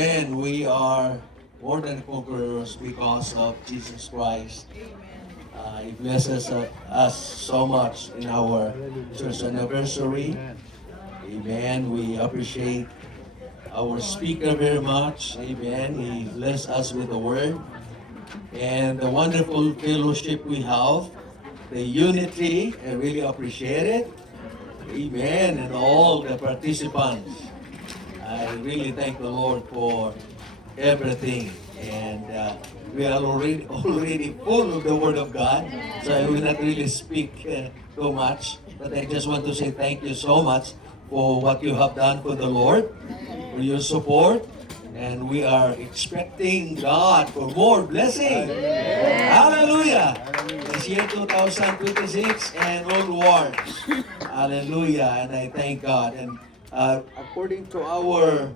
Amen. We are more than conquerors because of Jesus Christ. He blesses us so much in our church anniversary. Amen. We appreciate our speaker very much. Amen. He blessed us with the word and the wonderful fellowship we have, the unity. I really appreciate it. Amen. And all the participants. I really thank the Lord for everything. And we are already full of the Word of God. So I will not really speak too much. But I just want to say thank you so much for what you have done for the Lord, for your support. And we are expecting God for more blessing. Hallelujah. This year 2026 and onwards. Hallelujah. And I thank God. And according to our,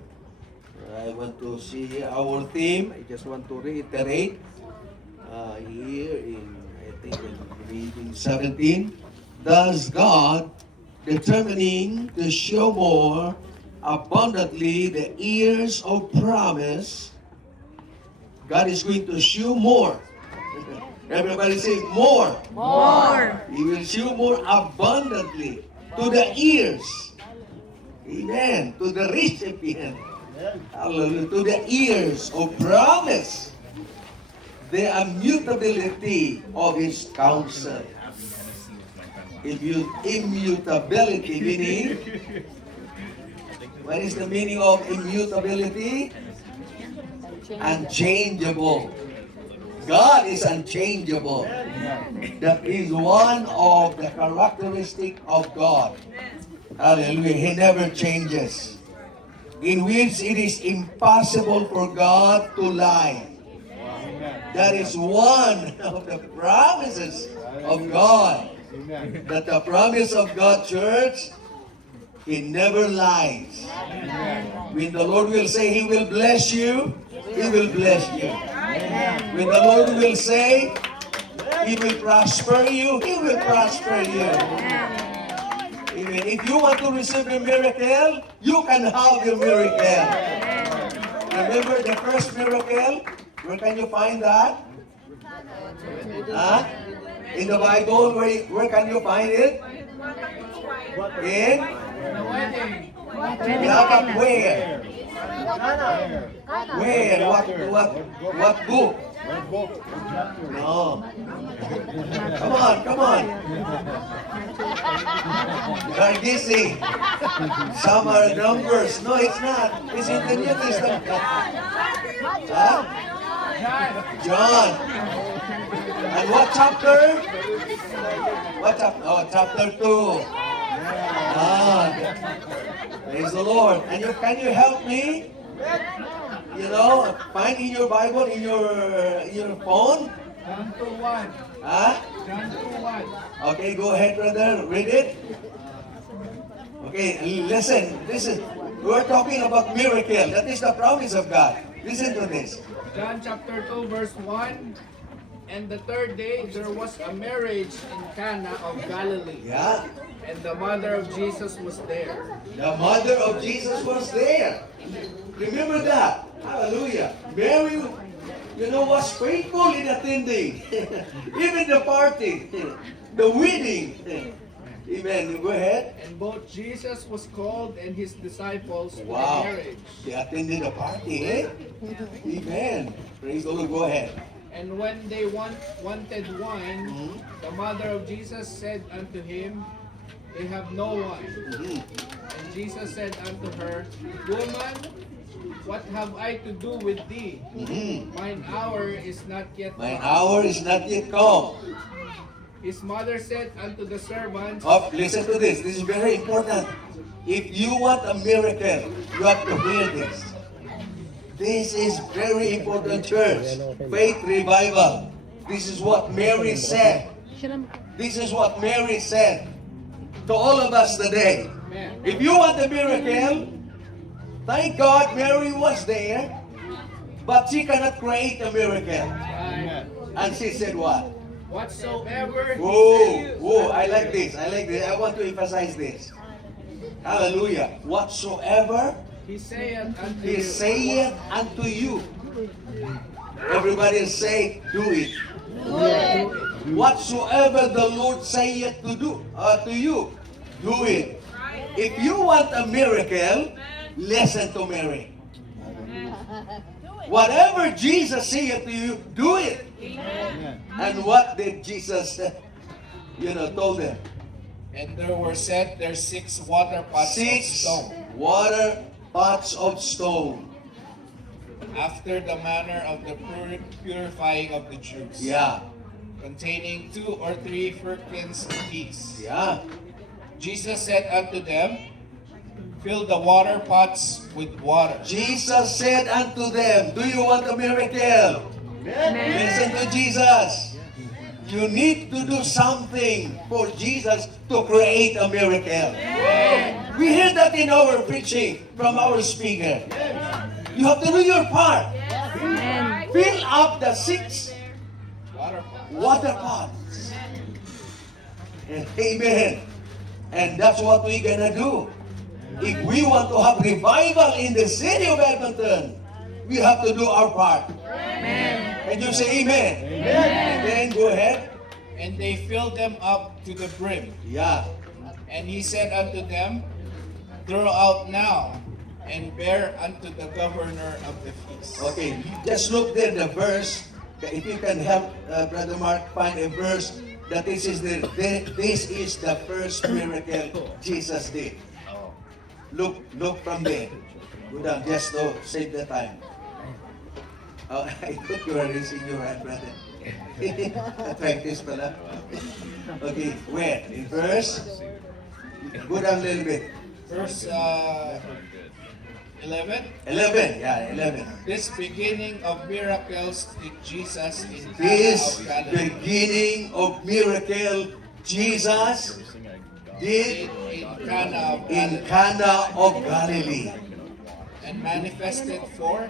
I want to see here, our theme, I just want to reiterate here in, I think in reading 17, does God determining to show more abundantly the years of promise, God is going to show more. Everybody say more. More. He will show more abundantly to the ears. Amen. To the recipient. Hallelujah. To the ears of promise. The immutability of His counsel. Immutability meaning, what is the meaning of immutability? Unchangeable. God is unchangeable. That is one of the characteristics of God. Hallelujah. He never changes. In which it is impossible for God to lie. That is one of the promises of God. That the promise of God, church, He never lies. When the Lord will say He will bless you, He will bless you. When the Lord will say He will prosper you, He will prosper you. Amen. If you want to receive a miracle, you can have your miracle. Remember the first miracle? Where can you find that? Huh? In the Bible, where can you find it? In? Yeah, but where? Where? What book? No. Come on. You are guessing. Some are numbers. No, it's not. It's in the New Testament. Huh? John. And what chapter? What chapter? Oh, chapter 2. Praise the Lord. And can you help me? You know, find in your Bible, in your phone. John 2:1. Huh? John 2:1. Okay, go ahead, brother. Read it. Okay, listen. We're talking about miracle. That is the promise of God. Listen to this. John chapter 2 verse 1. And the third day there was a marriage in Cana of Galilee. Yeah. And the mother of Jesus was there. The mother of Jesus was there. Remember that. Hallelujah. Mary, was faithful in attending. Even the party, the wedding. Amen. Go ahead. And both Jesus was called and his disciples to the Wow. marriage. They attended the party, eh? Amen. Praise the Lord. Go ahead. And when they wanted wine, the mother of Jesus said unto him, They have no wine. And Jesus said unto her, Woman, what have I to do with thee? Mine hour is not yet My come. hour is not yet come. His mother said unto the servants, Oh, listen to this. This is very important. If you want a miracle, you have to hear this. This is very important, church. Faith revival. This is what Mary said. This is what Mary said to all of us today. Amen. If you want a miracle, thank God Mary was there, but she cannot create a miracle. Amen. And she said what? Whatsoever he Whoa, says, I like this. I want to emphasize this. Hallelujah. Whatsoever He saith unto He you. saith unto you. Everybody say, do it. Whatsoever the Lord saith to do to you, do it. If you want a miracle, listen to Mary. Whatever Jesus saith to you, do it. And what did Jesus, told them? And there were set there 6 water pots of 6 stone, water pots of stone. after the manner of the purifying of the Jews, Yeah, containing 2 or 3 firkins apiece. yeah. Jesus said unto them, fill the water pots with water. Jesus said unto them, do you want a miracle? Listen to Jesus. You need to do something for Jesus to create a miracle. We hear that in our preaching from our speaker. You have to do your part. Fill up the 6 Water pots. water pots. Amen. And that's what we're gonna do. If we want to have revival in the city of Edmonton, we have to do our part. And you say amen. And then go ahead. And they filled them up to the brim. Yeah. And he said unto them, throw out now, and bear unto the governor of the feast. Okay, just look there, the verse. If you can help Brother Mark find a verse that this is the first miracle Jesus did. Look from there. Go down just to save the time. Oh, I thought you were raising your hand, brother. Practice pala. Okay, where? In verse? Go down a little bit. Verse 11. 11, yeah, 11. This beginning of miracles did Jesus in Cana This of Galilee. beginning of miracle Jesus did In Cana of in Galilee, Cana of Galilee. and manifested for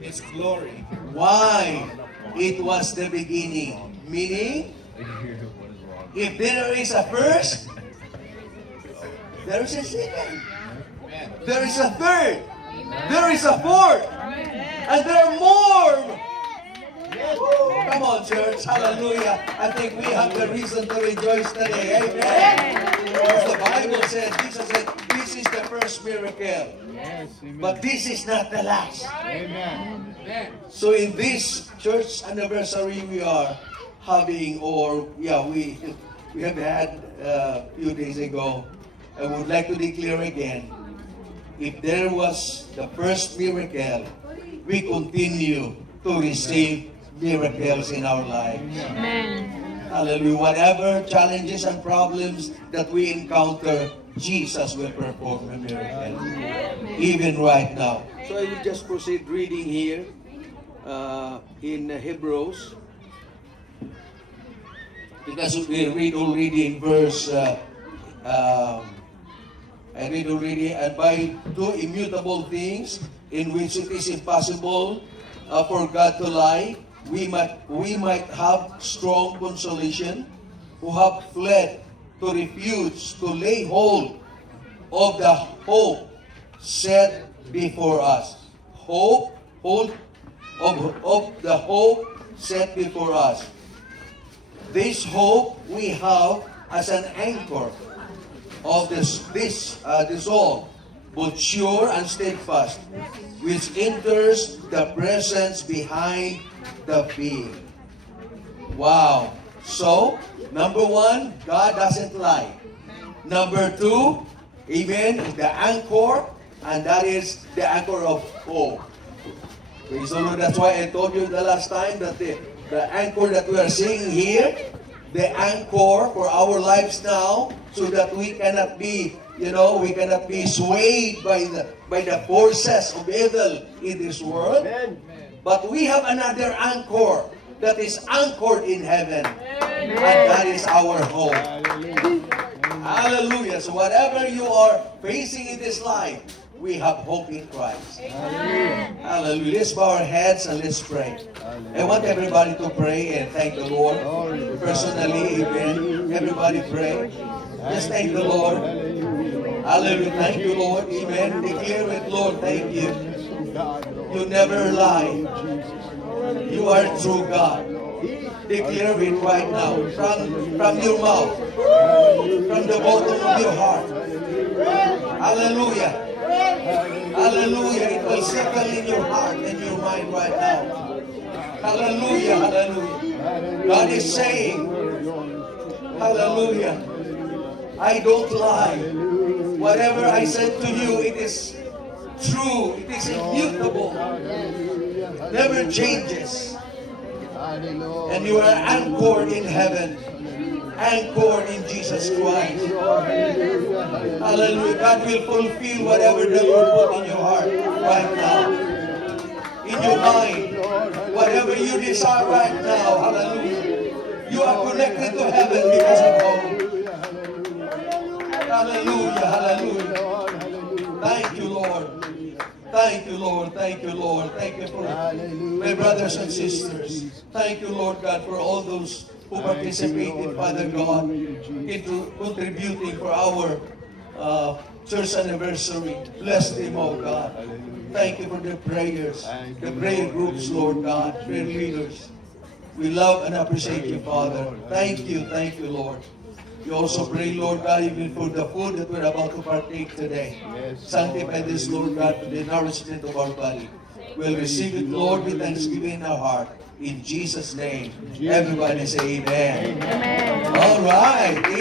His glory. Why? It was the beginning. Meaning, if there is a first, there is a second. Amen. There is a third. There is a fourth. And there are more. Woo! Come on, church. Hallelujah. I think we have the reason to rejoice today. Amen. Because the Bible says, Jesus said, this is the first miracle. But this is not the last. Amen. So in this church anniversary we are having, we have had a few days ago, I would like to declare again, if there was the first miracle, we continue to receive miracles in our lives. Hallelujah. Whatever challenges and problems that we encounter, Jesus will perform a miracle. Even right now. So I will just proceed reading here in Hebrews. Because we read already in verse, I read already, and by 2 immutable things in which it is impossible for God to lie, we might have strong consolation, who have fled to refuge, to lay hold of the hope set before us. Hold of the hope set before us. This hope we have as an anchor of this all, but sure and steadfast, which enters the presence behind the being. Wow. So, number 1, God doesn't lie. Number 2, amen, is the anchor, and that is the anchor of hope. Praise the Lord. That's why I told you the last time that the anchor that we are seeing here, the anchor for our lives now, so that we cannot be, we cannot be swayed by the forces of evil in this world. Amen. But we have another anchor that is anchored in heaven. And that is our hope. Hallelujah. So whatever you are facing in this life, we have hope in Christ. Hallelujah. Let's bow our heads and let's pray. I want everybody to pray and thank the Lord. Personally, amen. Everybody pray. Just thank the Lord. Hallelujah. Thank you, Lord. Amen. Declare it, Lord. Thank you. God, Lord. You never lie. Jesus. You are true God. Declare it right now from your mouth, from the bottom of your heart. Hallelujah. Hallelujah. It will settle in your heart and your mind right now. Hallelujah. Hallelujah. God is saying, hallelujah, I don't lie. Whatever I said to you, it is true. It is immutable. Never changes. And you are anchored in heaven. Anchored in Jesus Christ. Hallelujah. God will fulfill whatever the Lord put in your heart right now. In your mind. Whatever you desire right now. Hallelujah. You are connected to heaven because of hope. Hallelujah. Hallelujah. Thank you, Lord. Thank you, Lord. Thank you, Lord. Thank you for my brothers and sisters. Thank you, Lord God, for all those who participated, Father God, into contributing for our church anniversary. Bless them, oh God. Thank you for the prayers, the prayer groups, Lord God, prayer leaders. We love and appreciate you, Father. Thank you, Lord. We also pray, Lord God, even for the food that we're about to partake today. Sanctify this, Lord God, to the nourishment of our body. We'll receive it, Lord, with thanksgiving in our heart. In Jesus' name. Everybody say amen. All right. Amen.